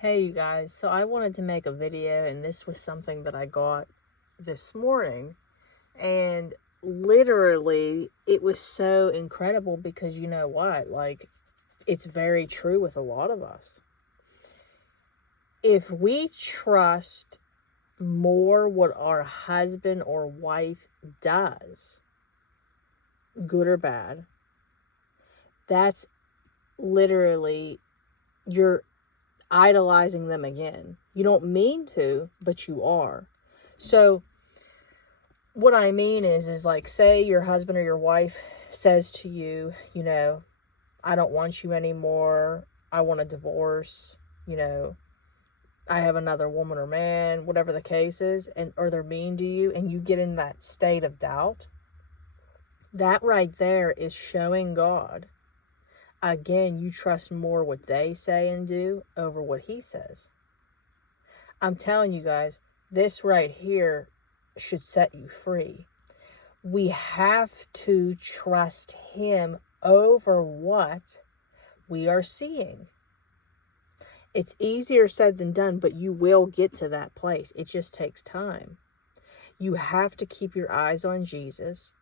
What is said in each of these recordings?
Hey you guys, so I wanted to make a video, and this was something that I got this morning, and literally it was so incredible because you know what, like, it's very true with a lot of us. If we trust more what our husband or wife does, good or bad, that's literally, you're idolizing them again. You don't mean to, but you are. So what I mean is like, say your husband or your wife says to you, I don't want you anymore. I want a divorce. You know, I have another woman or man, whatever the case is, or they're mean to you, and you get in that state of doubt. That right there is showing God. Again, you trust more what they say and do over what he says. I'm telling you guys, this right here should set you free. We have to trust him over what we are seeing. It's easier said than done, but you will get to that place. It just takes time. You have to keep your eyes on Jesus.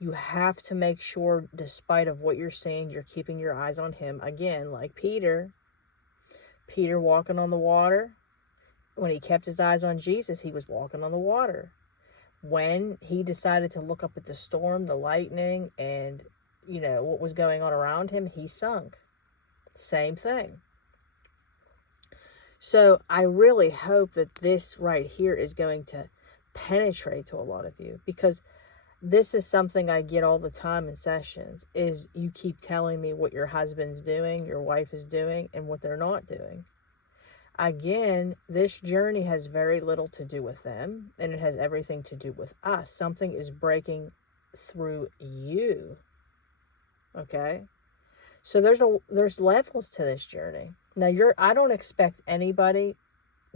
You have to make sure, despite of what you're seeing, you're keeping your eyes on him. Again, like Peter walking on the water. When he kept his eyes on Jesus, he was walking on the water. When he decided to look up at the storm, the lightning, and what was going on around him, he sunk. Same thing. So I really hope that this right here is going to penetrate to a lot of you, because this is something I get all the time in sessions, is you keep telling me what your husband's doing, your wife is doing, and what they're not doing. Again, this journey has very little to do with them, and it has everything to do with us. Something is breaking through you. Okay? So there's levels to this journey. Now, I don't expect anybody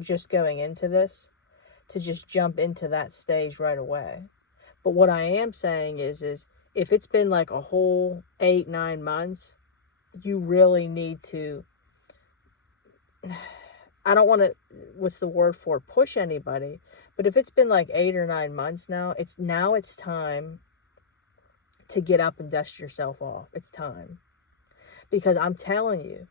just going into this to just jump into that stage right away. But what I am saying is if it's been like a whole 8-9 months, you really need to, I don't want to, what's the word for, push anybody. But if it's been like 8 or 9 months now, it's time to get up and dust yourself off. It's time. Because I'm telling you,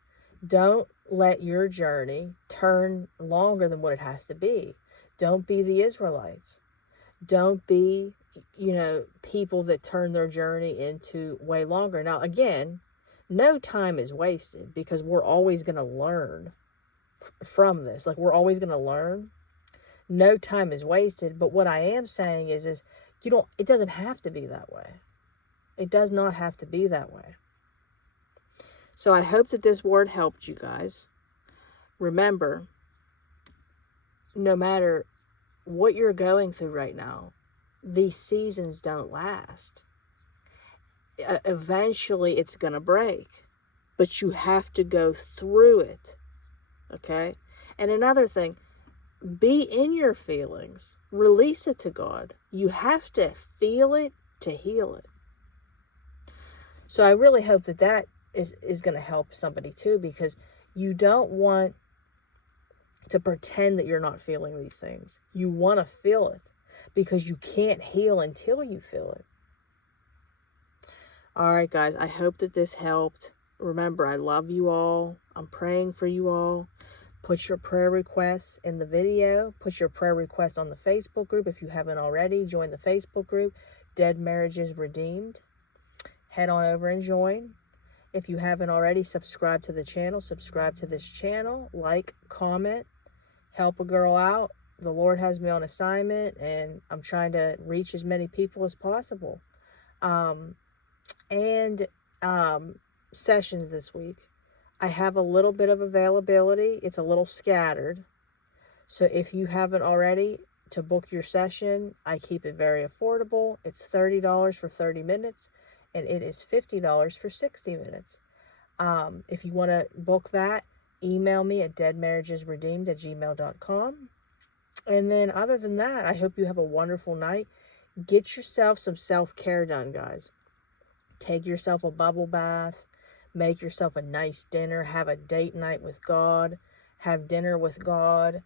don't let your journey turn longer than what it has to be. Don't be the Israelites. Don't be, people that turn their journey into way longer. Now, again, no time is wasted, because we're always going to learn from this. Like, we're always going to learn. No time is wasted. But what I am saying is it doesn't have to be that way. It does not have to be that way. So I hope that this word helped you guys. Remember, no matter what you're going through right now, these seasons don't last. Eventually it's going to break, but you have to go through it. Okay? And another thing, be in your feelings. Release it to God. You have to feel it to heal it. So I really hope that is going to help somebody too, because you don't want to pretend that you're not feeling these things. You want to feel it, because you can't heal until you feel it. All right, guys, I hope that this helped. Remember, I love you all. I'm praying for you all. Put your prayer requests in the video. Put your prayer requests on the Facebook group. If you haven't already, join the Facebook group, Dead Marriages Redeemed. Head on over and join. If you haven't already, subscribe to the channel. Subscribe to this channel. Like, comment, help a girl out. The Lord has me on assignment, and I'm trying to reach as many people as possible. Sessions this week. I have a little bit of availability. It's a little scattered. So if you haven't already, to book your session, I keep it very affordable. It's $30 for 30 minutes, and it is $50 for 60 minutes. If you want to book that, email me at deadmarriagesredeemed@gmail.com. And then other than that, I hope you have a wonderful night. Get yourself some self-care done, guys. Take yourself a bubble bath. Make yourself a nice dinner. Have a date night with God. have dinner with God.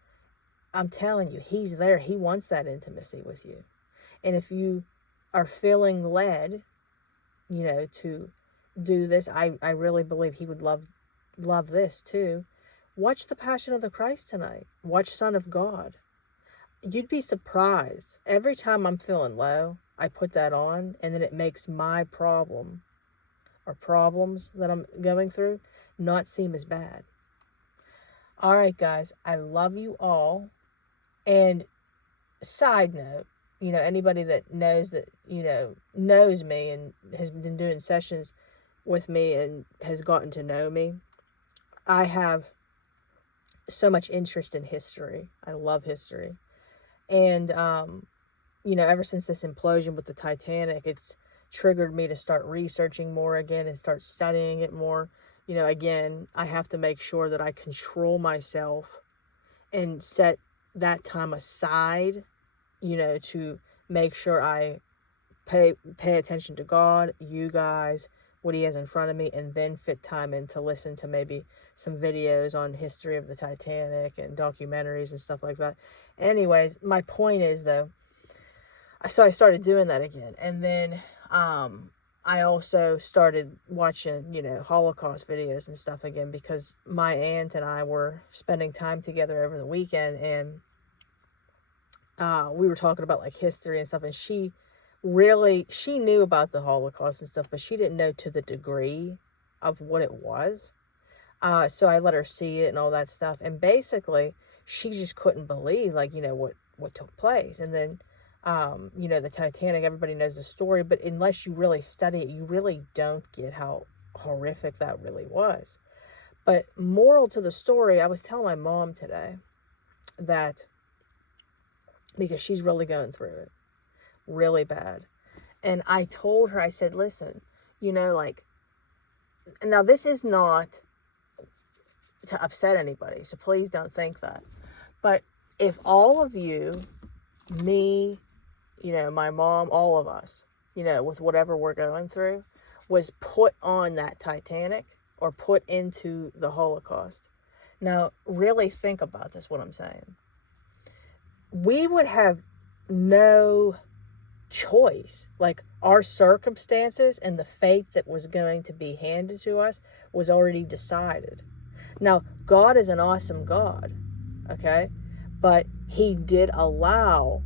I'm telling you, he's there. He wants that intimacy with you. And if you are feeling led, to do this, I really believe he would love this too. Watch The Passion of the Christ tonight. Watch Son of God. You'd be surprised. Every time I'm feeling low, I put that on, and then it makes my problem or problems that I'm going through not seem as bad. All right, guys, I love you all. And side note, anybody that knows me and has been doing sessions with me and has gotten to know me, I have so much interest in history. I love history. And, ever since this implosion with the Titanic, it's triggered me to start researching more again and start studying it more. Again, I have to make sure that I control myself and set that time aside, to make sure I pay attention to God, you guys, what he has in front of me, and then fit time in to listen to maybe some videos on history of the Titanic and documentaries and stuff like that. Anyways, my point is, though, so I started doing that again. And then I also started watching, Holocaust videos and stuff again, because my aunt and I were spending time together over the weekend, and we were talking about like history and stuff, and she knew about the Holocaust and stuff, but she didn't know to the degree of what it was. So I let her see it and all that stuff, and basically she just couldn't believe, like, what took place. And then the Titanic, everybody knows the story, but unless you really study it, you really don't get how horrific that really was. But moral to the story, I was telling my mom today that, because she's really going through it really bad, and I told her, I said, listen, now this is not to upset anybody, so please don't think that, but if all of you, me, my mom, all of us, with whatever we're going through, was put on that Titanic or put into the Holocaust. Now, really think about this, what I'm saying. We would have no choice. Like, our circumstances and the fate that was going to be handed to us was already decided. Now, God is an awesome God, okay? But he did allow,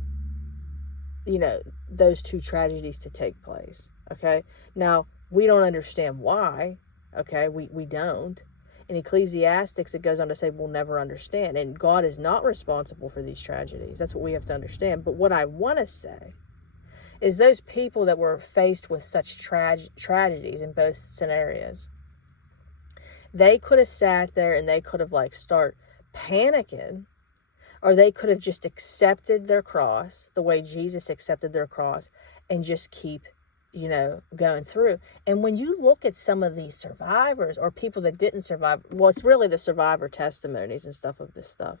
those two tragedies to take place, okay? Now, we don't understand why, okay? We don't. In Ecclesiastics, it goes on to say we'll never understand. And God is not responsible for these tragedies. That's what we have to understand. But what I want to say is those people that were faced with such tragedies in both scenarios, they could have sat there and they could have start panicking, or they could have just accepted their cross the way Jesus accepted their cross and just keep, going through. And when you look at some of these survivors or people that didn't survive, well, it's really the survivor testimonies and stuff of this stuff.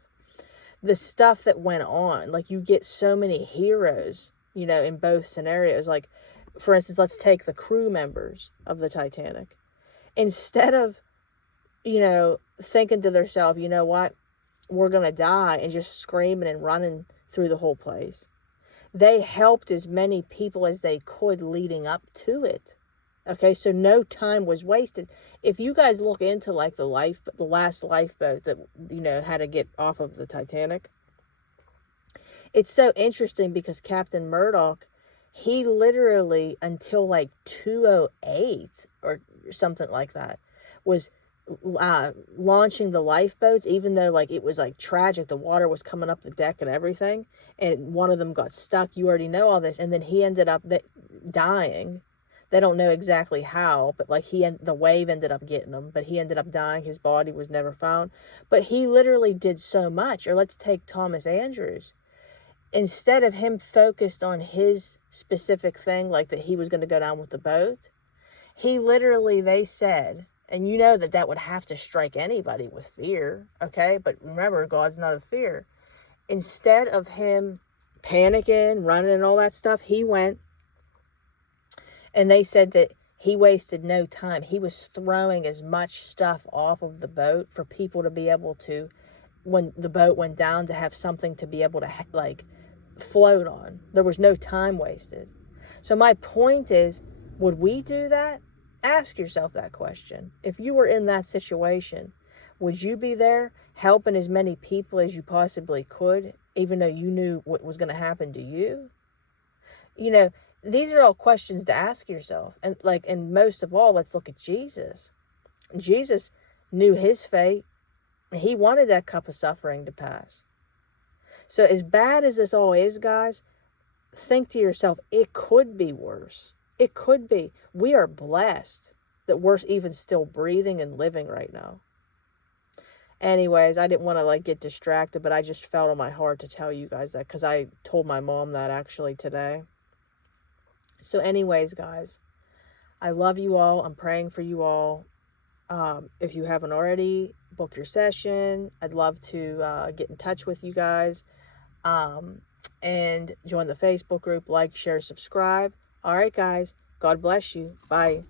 The stuff that went on, like, you get so many heroes, in both scenarios. Like, for instance, let's take the crew members of the Titanic. Instead of, thinking to themselves, you know what, we're going to die, and just screaming and running through the whole place, they helped as many people as they could leading up to it. Okay, so no time was wasted. If you guys look into the last lifeboat that, had to get off of the Titanic, it's so interesting because Captain Murdoch, he literally, until 2:08 or something like that, was launching the lifeboats, even though it was tragic. The water was coming up the deck and everything, and one of them got stuck. You already know all this. And then he ended up dying. They don't know exactly how, but the wave ended up getting him, but he ended up dying. His body was never found. But he literally did so much. Or let's take Thomas Andrews. Instead of him focused on his specific thing, that he was going to go down with the boat, he literally, they said, and that would have to strike anybody with fear, okay? But remember, God's not of fear. Instead of him panicking, running and all that stuff, he went, and they said that he wasted no time. He was throwing as much stuff off of the boat for people to be able to when the boat went down to have something to be able to like float on. There was no time wasted. So my point is, would we do that? Ask yourself that question. If you were in that situation, would you be there helping as many people as you possibly could, even though you knew what was going to happen to you? You know, these are all questions to ask yourself. And most of all, let's look at Jesus. Jesus knew his fate. He wanted that cup of suffering to pass. So as bad as this all is, guys, think to yourself, it could be worse. It could be. We are blessed that we're even still breathing and living right now. Anyways, I didn't want to get distracted, but I just felt on my heart to tell you guys that, because I told my mom that actually today. So anyways, guys, I love you all. I'm praying for you all. If you haven't already, book your session. I'd love to get in touch with you guys. And join the Facebook group. Like, share, subscribe. All right, guys. God bless you. Bye.